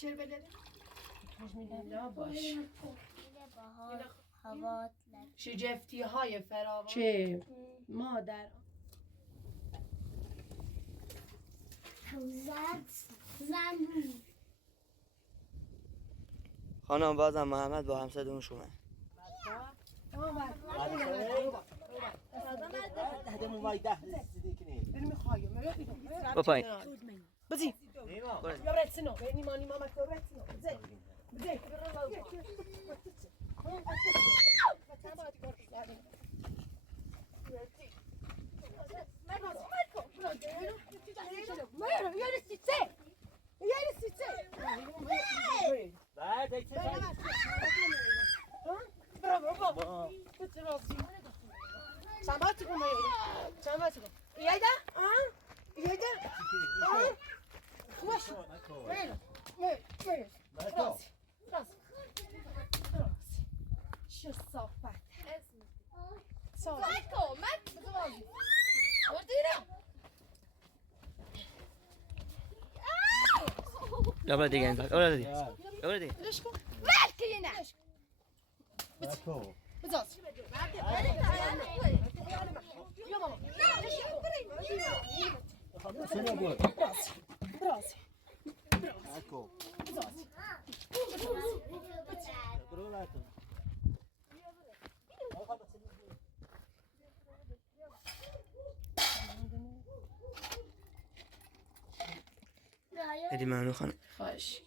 شیر بلده لا باش شجفتی های فراوان چه مادر خانم بازم محمد با همسرتون شما با پایین بزی یا برسنو نیما مکتوبتنو بزی بزی شو صافت یا برای دیگه انگار یا برای دیگه هدی ممنون خانم خواهش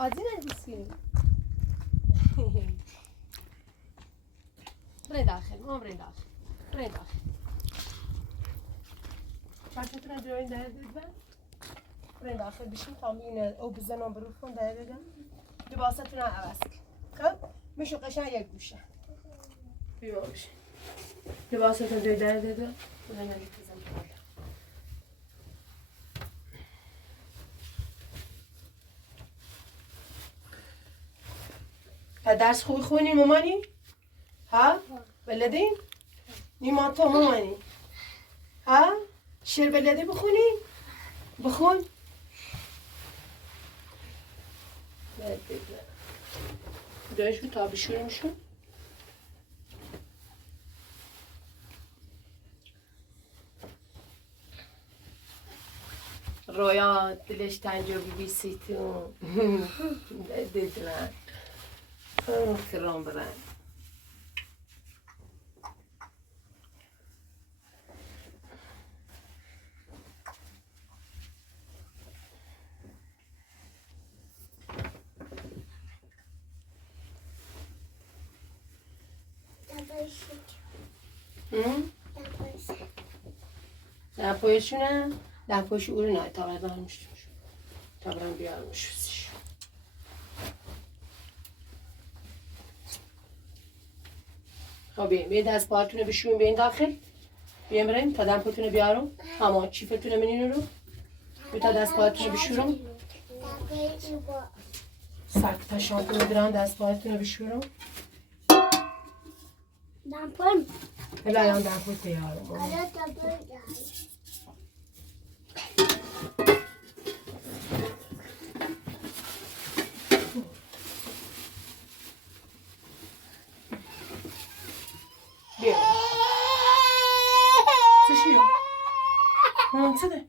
عادی نمی‌سیم. برای داخل، ما برای داخل. برای داخل. بچه‌تون رو جوین داره دیدن؟ برای داخل بشین خامین او بزنم برو کن داره دیدن. لباساتون رو عوض کن. خب میشه قشنگ یک گوشه. بیمار بشین. لباساتون رو داره دیدن. بودن نمی‌تونم بالا. درس خوبی خونی مامانی؟ ها؟ بلدین؟ نیما تو مامانی؟ ها؟ شعر بلدی بخونی؟ بخون؟ دایش رو تابشون میشون؟ رویا دلش تنجا بیسیتون دیدن کرام برن دپایشونه دپایش او رو نه تا برای میشون تا برم بیارمش خب بیاین دست پاهاتون رو بشوین بیاین داخل بیاین بریم تا دمپاتون رو بیارم همه چیفتون رو منین رو تا دست پاهاتون رو بشورم سکتا شامپو رو برم دست پاهاتون رو بشورم دمپون الان دمپو تیارم بیا چه شیو؟ چه ده؟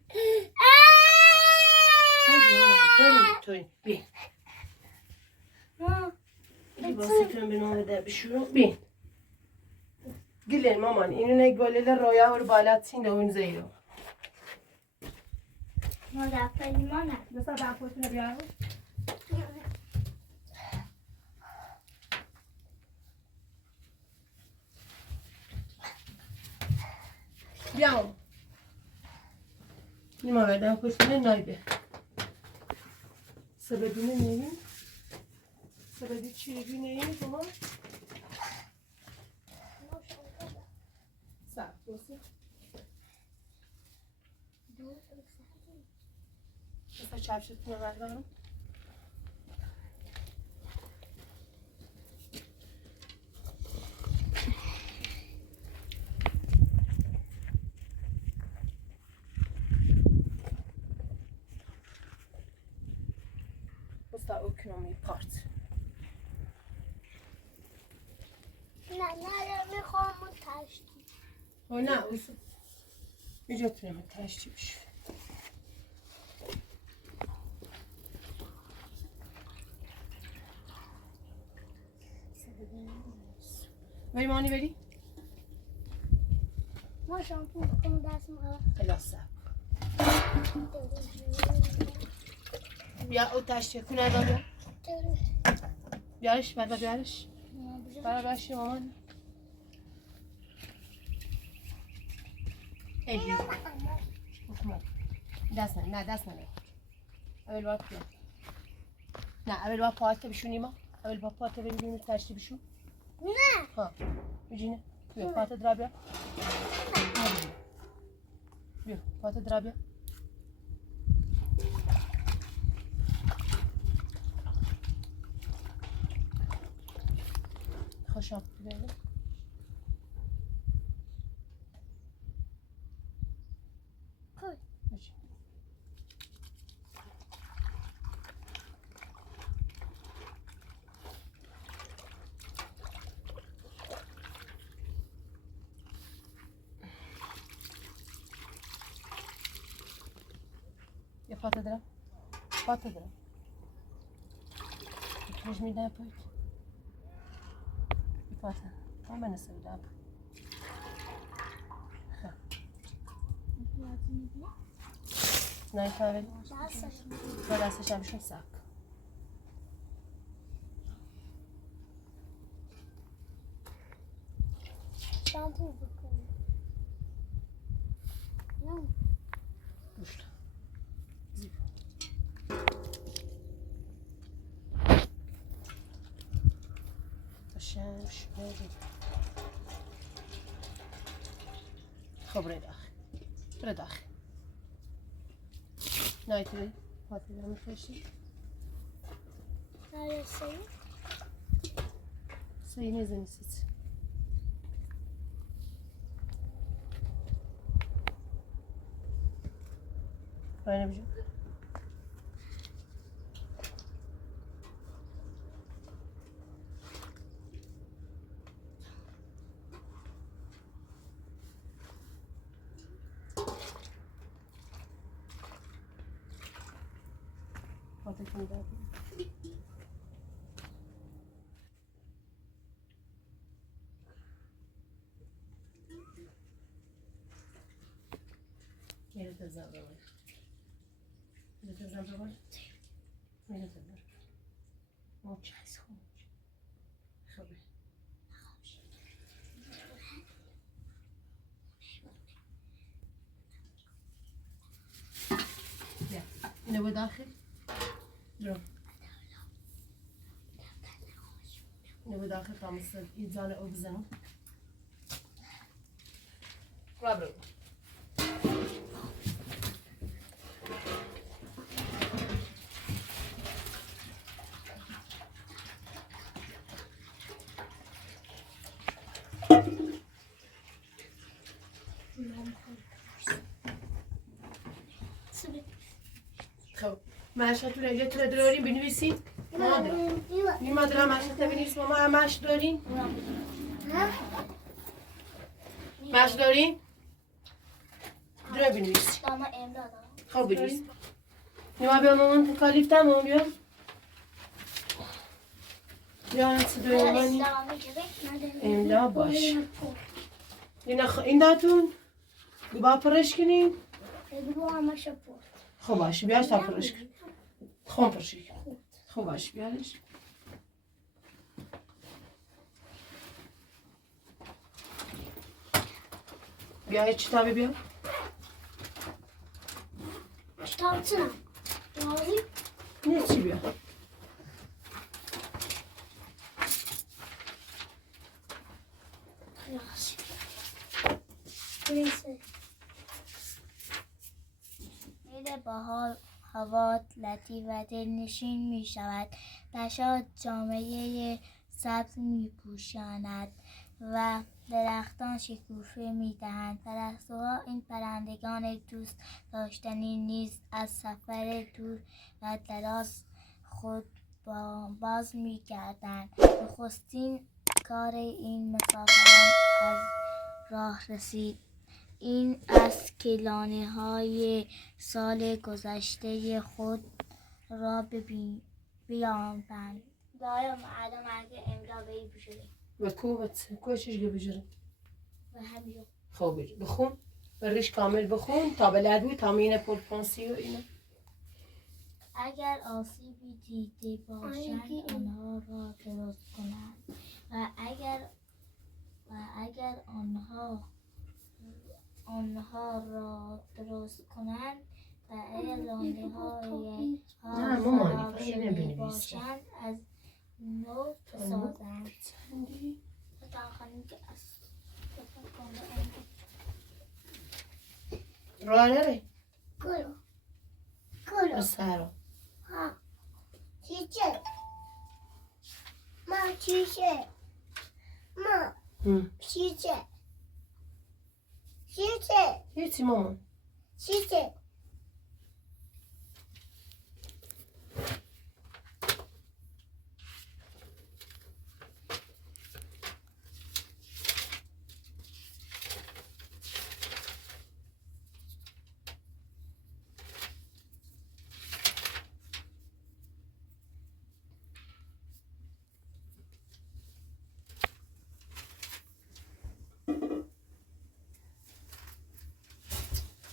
توی بیا لباستون به نام ده بشورم بیا گلن مامان اینو نه گلیل رویا رو بالاتین اون زیرو ما دفعه مانه بسا دفعتون رو بیارم بیا نیما بدم پشتونه نایبه سبدونه نیم سبدی چیزی نیم شما سب بسید مثلا چپشتونه بردارم اکنومی پارت نه میخوام تشتی نه اینجا تونه تشتی بشه بری مانی بری؟ ما شامپو بکنم دست ما خلاصه بیا او تشتی کنه دا بیا بیارش برا بیارش برا بیارش مامان ایجی دست نه دست نه اول باید بیا نه اول باید پاهات بشونی ما اول باید پاهات ببینیم تشتی بشون نه ها بجینه بیا پاهات درا بیا بیا پاهات درا بیا خوشم ببینیم یه پاته درم پاته درم بکنش میدن پایید یه پاته هم بنسه بیدم نه این پاولی با دستش همشون سک شامپو بکنم نه گوشت زیب شمش خب بره داخل نایتی بری پاتی برم میخوشی نه سایی سایی میزنی سیت باید نبیجم پاتی کنی دادی میره تزم بباید میره تزم بباید میره تزم موچه از خوب خوبه بیا اینو با داخل برو اینو با داخل تا مثل ایزان او بزنم برو خب مشق تو اینجا تو داریم بنویسین مادر این مادر مشق بنویس ماما مشق دارین مشق دارین درا بنویس ماما امداد خب بنویس نیما بیا مامان تکالیف تمام بیا بیا صدای مامانی املا باش این داتون با پرش کنین بگو همه شپور خب باش بیاش تا پرش کن خون پرشی کن خب باش بیارش بیا هیچ کتابی بیا. Çıkartsana. Yazayım. نه چی بیا. Yazayım. Neyse. میل بهار هوا لطیف و دلنشین می شود. بشار جامعه سبز می پوشاند و درختان شکوفه می دهند. پرستوها این پرندگان دوست داشتنی نیز از سفر دور و دراز خود باز می گردند. نخستین کار این مسافران از راه رسید این است که لانه‌های سال گذشته خود را بیابند. دارم معلوم اگه امرا به این بشده و کوچش گه بجرم. و همیو خب بخون. بریش کامل بخون تا بلدوی تامین پرپانسی و اینه. اگر آسیبی دیده باشند آنها را درست کنند و اگر آنها را درست کنند و اگر لانه‌های خراب شده باشند از نو بسازند. راه نره. Kuru. Kuru. سرا. Ha. Çiçek. Ma çiçek. Ma çiçek. Çiçek. هیچی مامان. Çiçek.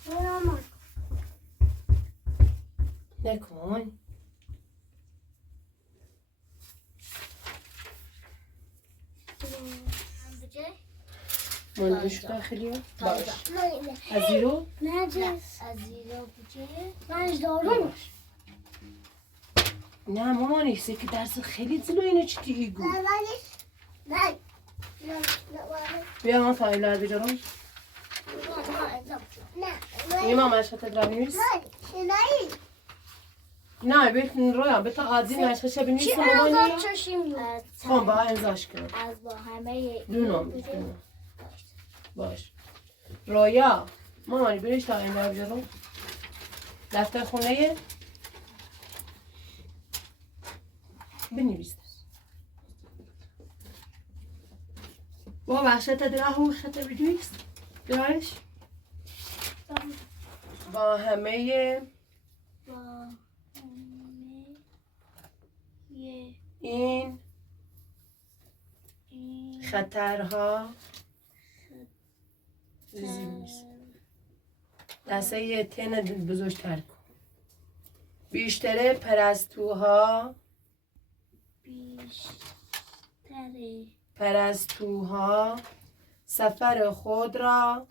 Tamam. نکن. من بشو داخلی باش. از زیرو؟ Nerede? از زیرا بوجه Ben doğru. نه مامان ایسه که درس خیلی زیلو اینو چی تیگو. Ben. بیا من فایل رو بجارم. این ماما اشخاص تدرابیمیز. نه بیتون رویا بیتا عادی نشخص بینیست مامانی. خب با انزاش کنم. از با همه دونم. باش. رویا مامانی بریش تا این رو بجارم. دفتر خونه بنویس. با وحشت تدراه خط بنویس. بیایش. با همه این خطرها دسته تن بزرگتر کن. بیشتر پرستوها سفر خود را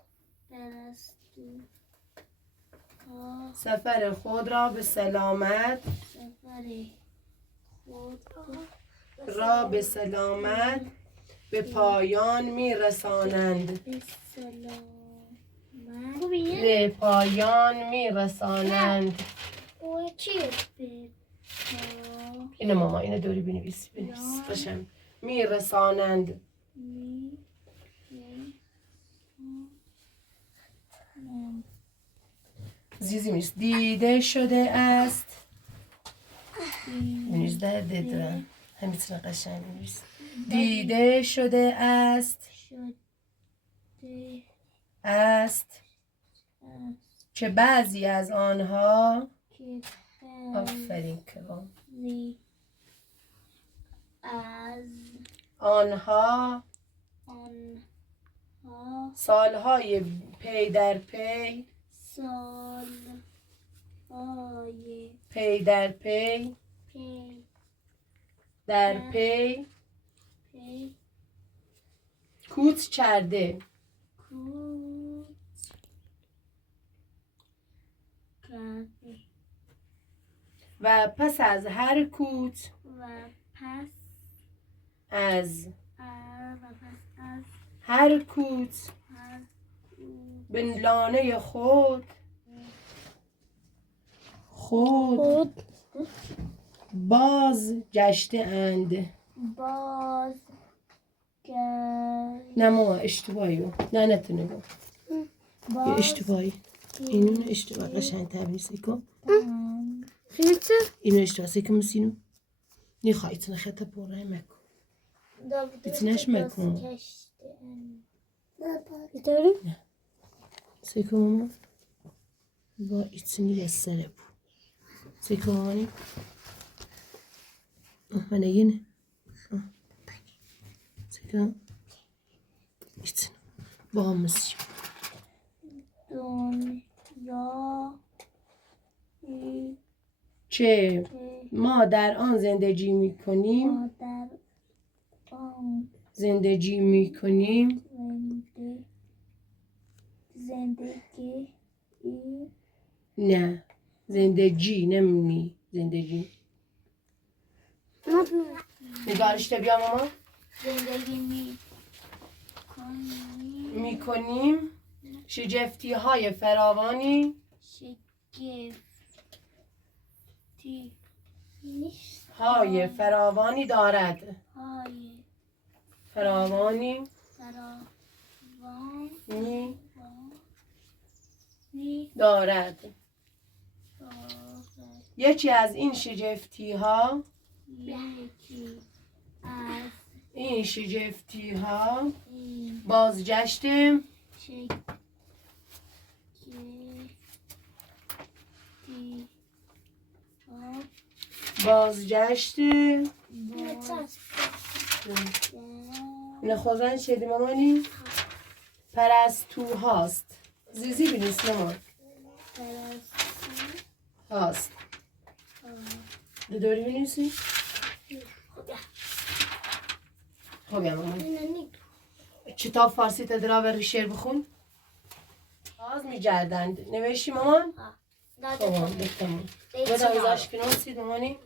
به سلامت به پایان میرسانند. اینو ماما اینو دوری بنویس قشنگ. میرسانند. زیزی نیست. دیده شده است. بنویس دیده همیتونه قشنگ بنویس. دیده شده است که بعضی از آنها آفرین کرام آنها سالهای پی در پی کوچ کرده و پس از هر کوت از هر کوت به لانه خود باز گشته اند. نه ما اشتباهی رو نه نتونه گفت یه اشتباهی اینو اشتباه قشنگ تبریز کن اینو اشتباه سکم مسینو نیخواهیتونه خطه پوره مکن بیتینش مکن نه سکم با ایتینی یسره بو سکم هانی منه یه سکم ایتین با هم مسیم چه ما در آن زندگی میکنیم نه زندگی نمی‌کنی زندگی نگارش بیا ماما میکنیم شگفتی های فراوانی دارد فراوانی دارد یکی از این شگفتی ها بازگشتیم نخوزن شدی مامانی پرستو هاست زیزی بینیست مامان هاست دوری بینیستی؟ خب یا مامان کتاب فارسی تدراور شعر بخون باز میگردند نوشتی مامان؟ خب بکتمون بدا ازاش کناسید مامانی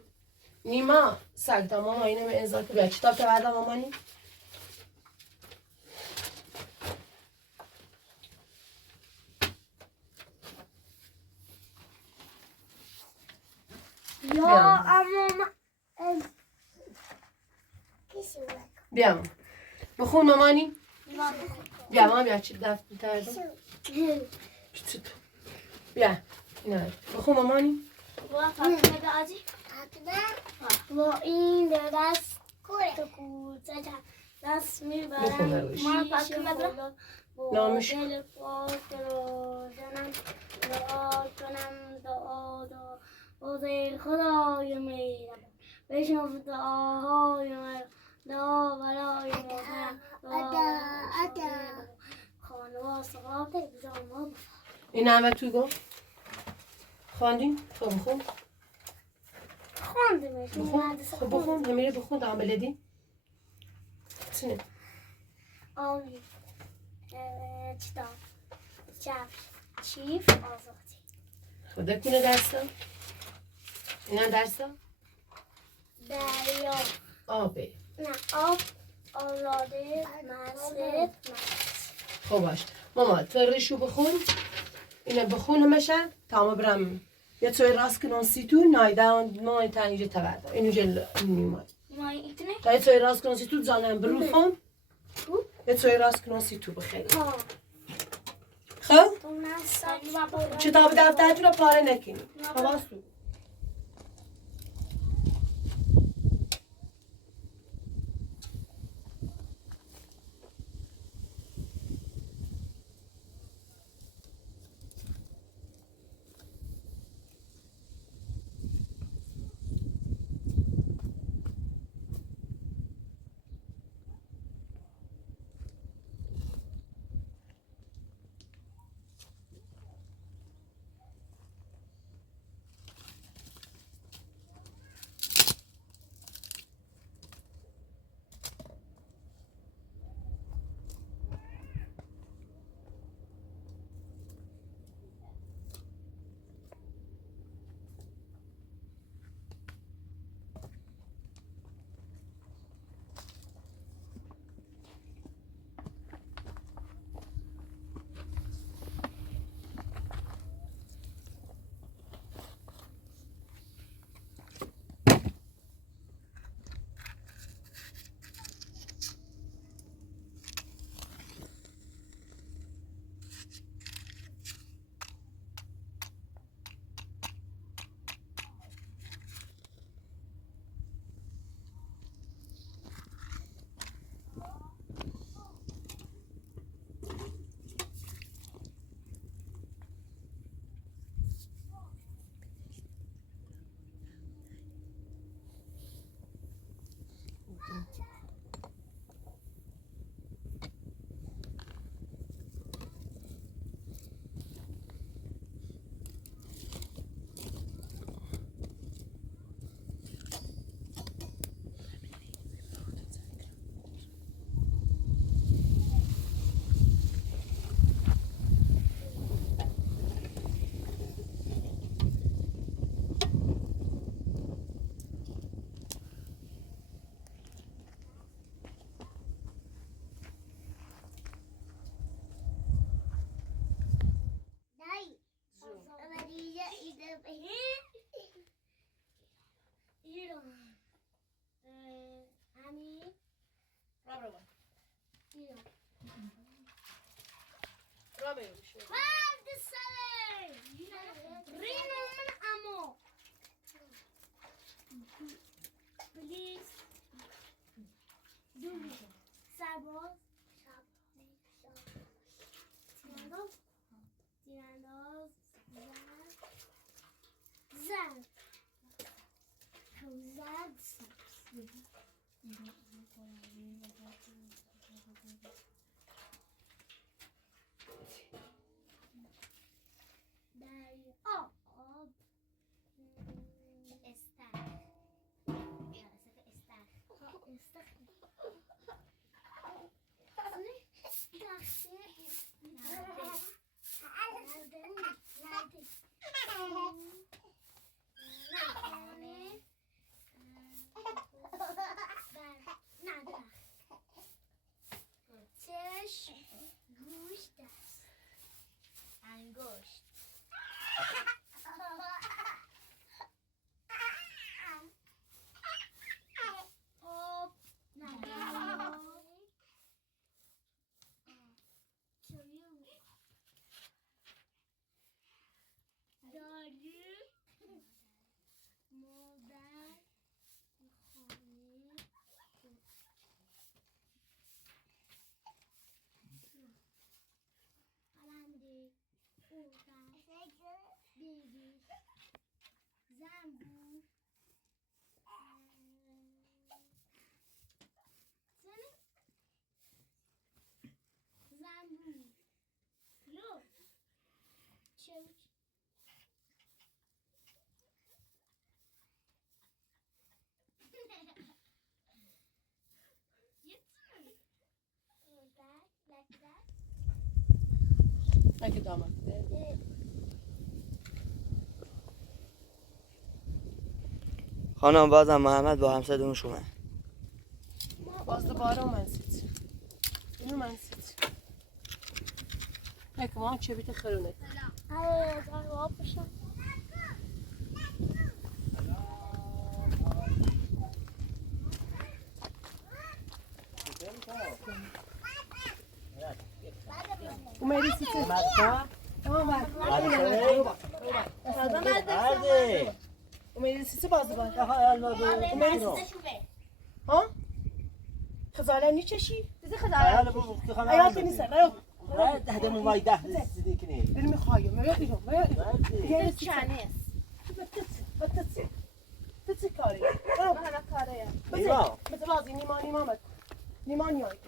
نیما سگتا ماما اینه به ازا که بیا کتاب که بعدا مامانی یا اما بیا بخون مامانی بیا ماما بیا چی دفت تردم بیا اینه بخون مامانی با این دست دست میبرم نامش دل پاک رو زنم دعا کنم دعا بازه خدای میرم بشنو دعاهای من دعا برای مادرم خانوار صحابت بزرم این همه تو گفت خواندین؟ خب بخون خب بخون همیره بخون دام بلدی چنه آوی چپ چیف آزادی خدا کنه درستا اینا درستا دریا آبه نه آب آلاده مسجد خب باش ماما ترشو بخون اینا بخون همشه تمام برم یه توی راست کنون سیتو نایدان ما این تنیجه تبرده اینو جل نیمای تا یه توی راست کنون سیتو زانم برو خون یه توی راست کنون سیتو بخیر خب کتاب دفترتون رو پاره نکنید حواستون گوش دست انگشت آب نداره داری مادر خانه پرنده بیبی زنبور زنبور لو چوچ Like a dama. خانم بازم محمد با همسرتون شما باز دوباره منسید اینو منسید نکمان چه بیت خرونه آب بشم اومدی سیتی اومدی سیتی باز دوباره اومدی سیتی ها؟ خزاله نیچشی؟ دیزه خزاله ایات نیسته برو ده موای ده زدی کنی بریم خواهیم مرا ایرم یه چانیس بطه کاری برو بطه بازی نیمان یایی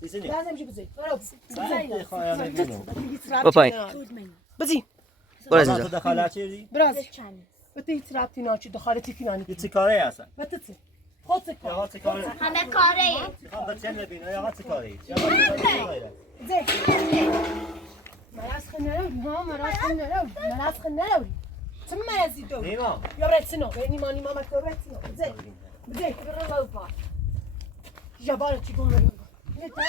سیسنی لازم جی بزی برو بعد خواهیم بینم با پایین بزی برو از تو اینجا دخالت چیدی؟ براز بطه هیچ ربطی ناچی دخالتی کنانی یه چی کاره هستن؟ بطه خود یا کار چی کاره؟ همه کاره میخوام به چند ببینم یا چی کاره؟ زی مرز خن نروی ها مرز خن نروی چه مرزی دو نیما یا برسنو به نیما مکو برسنو زی برو رو پا جبار چی گم رو نه تا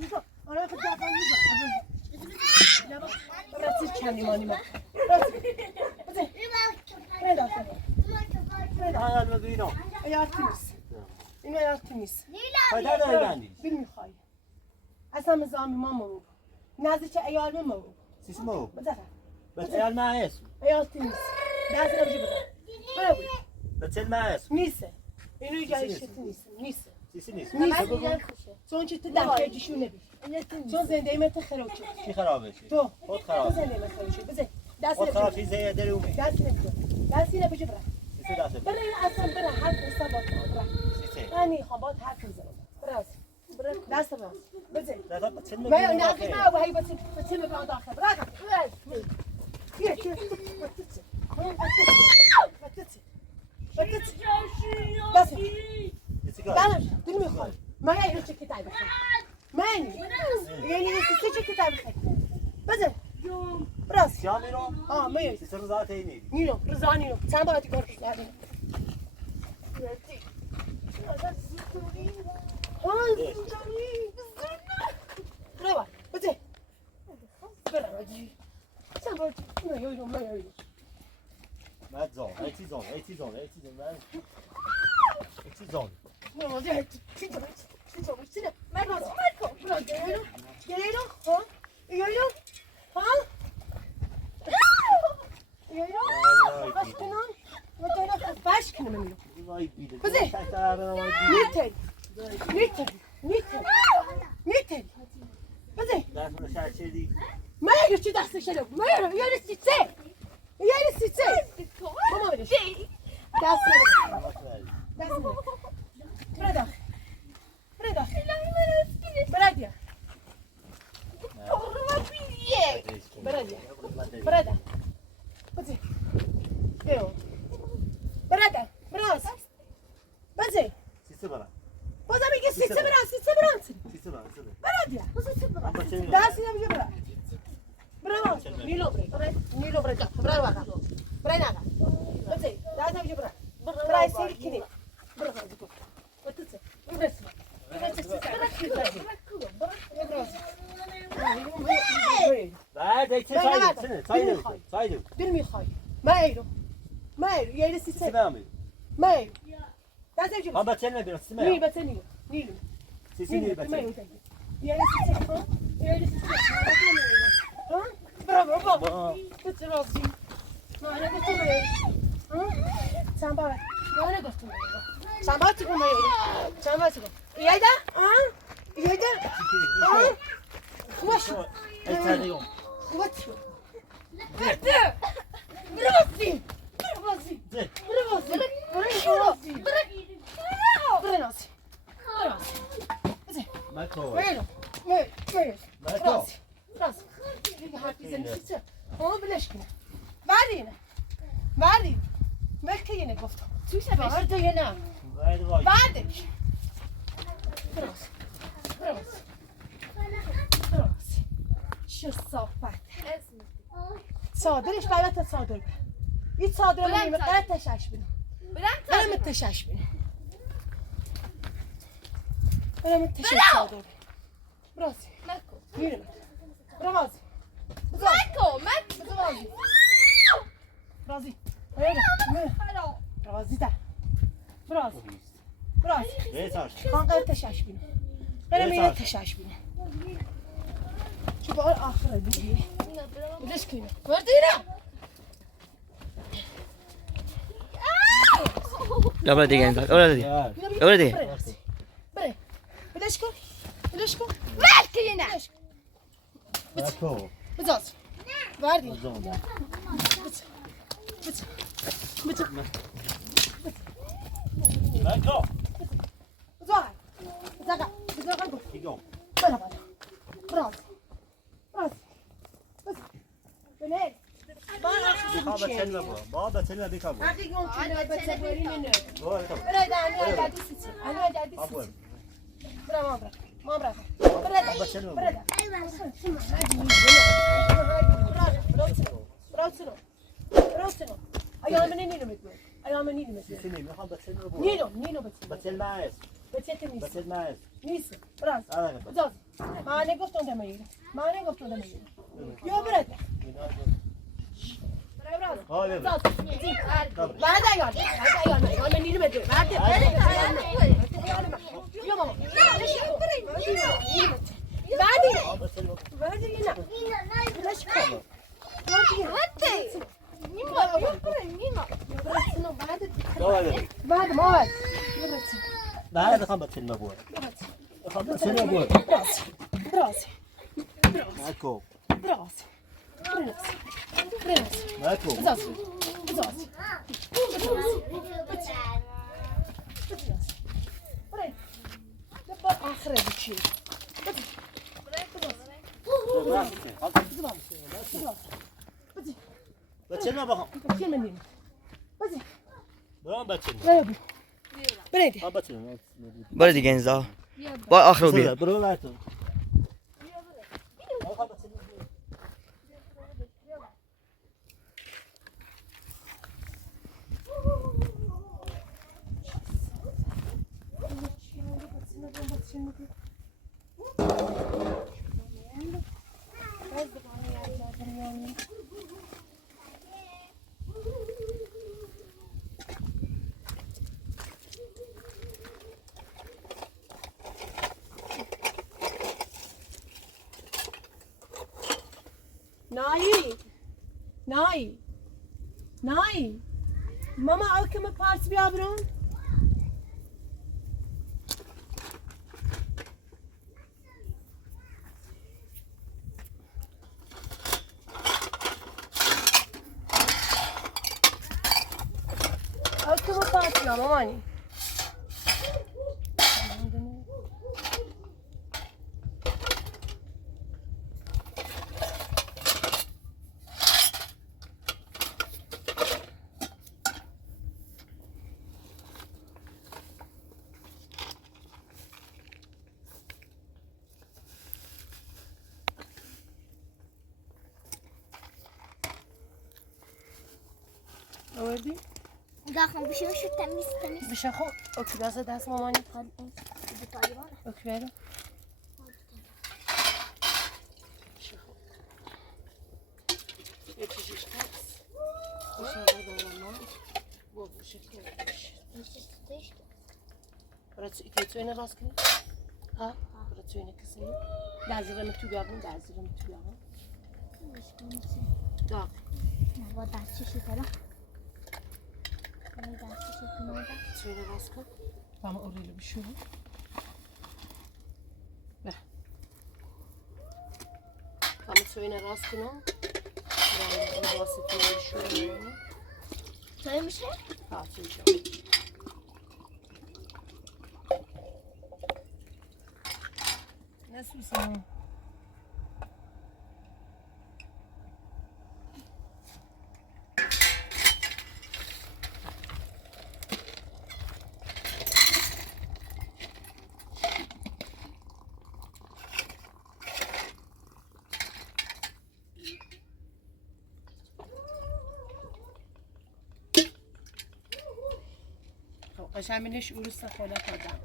نیگا آره خود جبار نیگا برسی چند نیما زی حالا ببینم ایاتی نیست این ایاتی نیست کجا داری بندی؟ بیل میخوایی اصلا مزامی ما مو نزدیک ایال مو سیسی مو بزرگ بس ایال ما هست ایاتی نیست دست رو بجی بزن برو بس چند ما هست نیسته اینو جایشتی نیسته سیسی نیست چون چی تو دفعه جیشو نبی چون زنده ایمت خروچه چی خرابه چی؟ تو خود خرابه زنده ایمت خروچه بزن دست خود خراب نبجی چیزه داری اومه دستی نبجی برا سیسی دست برا اصلا برا حرف حسابات برا سیسی یعنی خوابات حرف میزنم برا دست برا بزن دست چند ما ببینم ناقی ما وهي بتم بعض داخل برا بس چی کاره؟ بله دل میخواد ما یه چه کتاب بخیر من یعنی چه کتاب بخیر بزن براس شام میرم ما یه سیسی رو ذات اینی نیرو رضانی رو چند بار کار کردی برو بزن برو چند بار نه من زان ایتی زان من ایتی زان No, dai, ci sono. Marco, glielo, ha? Glielo, ha? Glielo, başkına, ne başkına mı? Kuzey. Nitel. Kuzey. دست رو شد چیدی ما يرجع دست شلو، ما يرجع يرسيتي. Mama verir. دست بده. Bak ver. دست بده. برده. برده. برده. برده. برده. بزی. دیو. برده. براز. بزی. Sisi bana. بازم میگه سیسه بران سیسه بران. Sisi bana. Sisi. برده. Ama senin دست نمیشه برا. براز. نیلو برد. نیلو برد. برای واقعا. برای نگه. بزی. دست نمیشه برا. برای سیر کنی. برا بازی کن. بتوسه. برسم. Ver de içine çay dök. içine, Çay dök. Çay dök. دل میخوای ما ایرو ما ایرو یه Sisi سیسه ben mi? ما ایرو دست نمیشه Ama seninle biraz sisi نی ben. بته نیلو نیلو Sisi نیلو niye ما ben? ایرو یه سیسه ها یه سیسه ها برافو برافو تو رازی ما انا گفتم ما ایرو ها سامبا ما انا گفتم ما ایرو سامبا تو ما ایرو سامبا تو یه دا ها یه دا ها خوش Yeterli yok. خوش برده برازی برازی Gel. برازی برازی برازی Marco. وينه وين Marco. راسي راسي هاكي زنشيته هو بلشكنا بعدين ملكينا قفتو بعد هنا Haydi vay. بعدك راسي راسي راسي شو الصفات صادرش بلات صادر هیچ صادر نمیمه قرار تشش بینم برم تشش بینم برم تشش صادر براسي میرم برازي برازي برازي برازي ده برازي برازي Neye sarş? خان قرار تشش بینم برم اینه تشش بینم شو بقول آخره دیگه بدش کنه وردینا یا برای دیگه انتظار اول دیگه Ver. اول دیگه بره بدش کن بدش کن Marco. بزاز وردی O zaman da. بز بز Marco. بزاز بزاز بزاز گو Gidiyorum. بره بالا براز براز بز بله Bir kahve seninle bu. Bana da seninle bir kahve. حقیقی اون که نوبت سبوری نه Doğru tamam. برای دانی دادی سیتی آنها دادی Abi. سیتی برای ما برای برای Kahve seninle bu. برای براسنو ayağımı ne nilim etmiyor ayağımı nilim etmiyor Seni mi? Kahve seninle bu. Nilo betmiyor Betelmez. betete Betelmez. nisi biraz Evet. biraz mane gofton demeyi mane gofton demeyi yo bırak biraz Hayır. biraz bana da gel ayağımı nilim etmiyor yo mama بعدين Kahve seninle bu. بعدين هنا ليش كده Doğru. بعد ما Nerede kahve seninle bu? Kahve seninle bu. براسي براسي Marco. براسي براسي Marco. بزاسي بزاسي آخر بشي Betelme bakalım. كثير مني بزي Buran betelme. لا يبي بنادي Kahve betelme. برای دیگه انتظار با آخر رو بیا Buran ver. نای ماما او که من پارس بیا برون او که دست یا مامانی آوردی؟ داخل بشه شو تمیز بشه خب اوکی دست مامانی اوکی بره بشه خب یکی شیش کس بشه دارم با بشه که بشه برای تو اینه راست کنی؟ ها؟ برای تو اینه کسی؟ درزیرم تو بیابون داغ نه با دستشی کنم دستشی کنم تو اینه راست کن با ما اوریلو بشو بره با ما تو اینه راست کنم با واسه تو اینه بشو توی میشه؟ ها تو میشه نسوسم قشنگ بینش اروس خالت آدم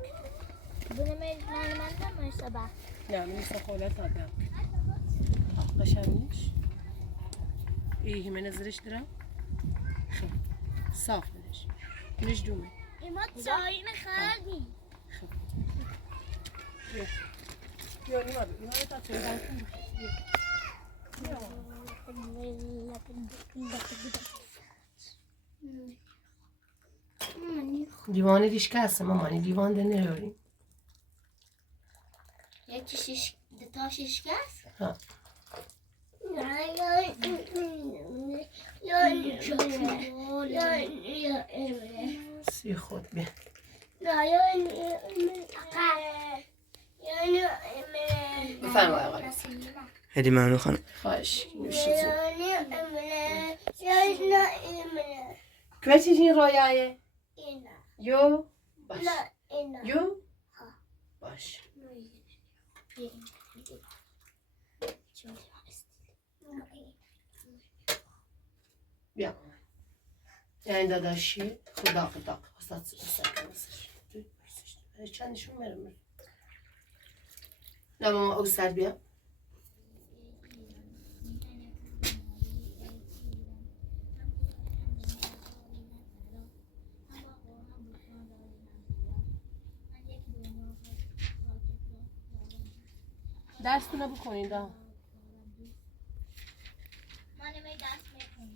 بونه من نمیشه با نه منیسا خالت آدم قشنگ بینش ایه من نظرش دارم خب صاف بینش بینش دومه ایما چایی نخوردی خب بیا نیما رو تا توی دنکون دیوانه دیشکه هسته مامانی دیوان ده نروریم یکی شیش دتا شیشکست ها سی خود بیا بفرم آقا هدی ممنون خانم خواهش نوشیزی کمتی این رایه یو باش یو باش بیا یعنی داداشی خدا استاد سرکنسش چندشون میرم نه ماما او سر بیا درستونه بکنید من نمی دست میکنم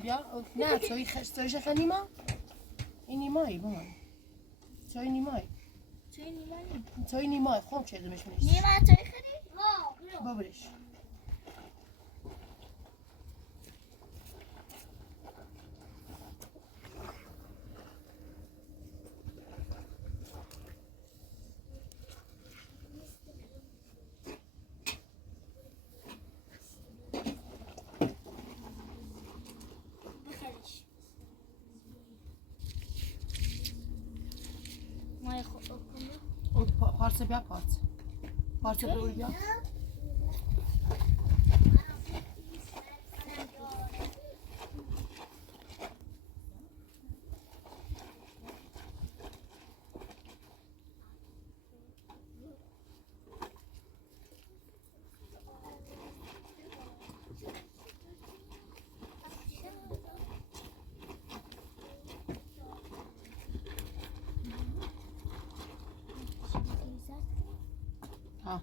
بیا نه توی خش تویش خیلی نیما این نیمایی بمان توی نیمایی توی نیمانی توی نیمای خوب چه دمش میشه نیمه توی خیلی؟ ببرش بخریش مای خوب کنم اون پارس بیا پارس برو بیا ها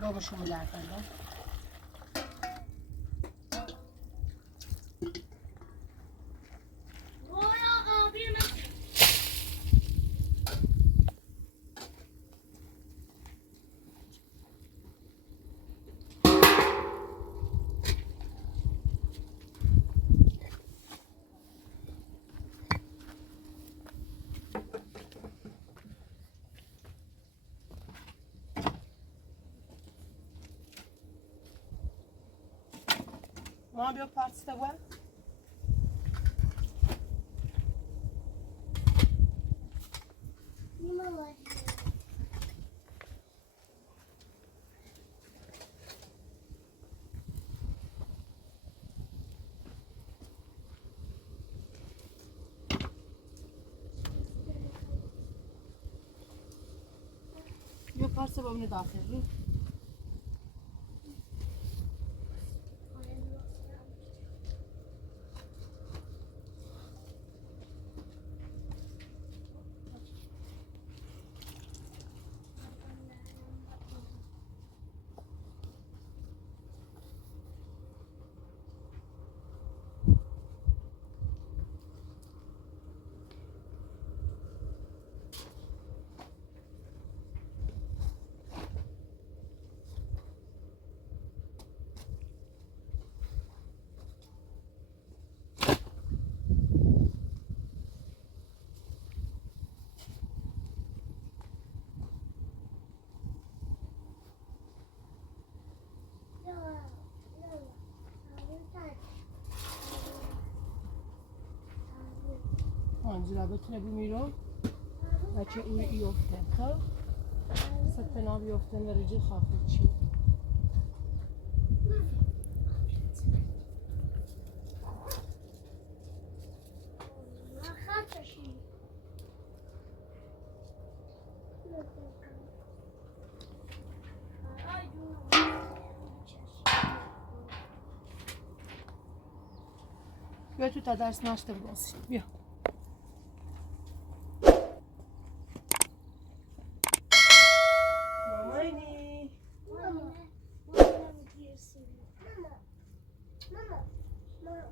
باباشون میلردن ما بیا پارس تا بیا پارس با اون داخل رو آنجا بتونه بمیرو بچه اوی ایفته خب ستنا بیفتن و رجل خافه چی بیا تو تا درس نشته بازی بیا مامانی Mama. Mama.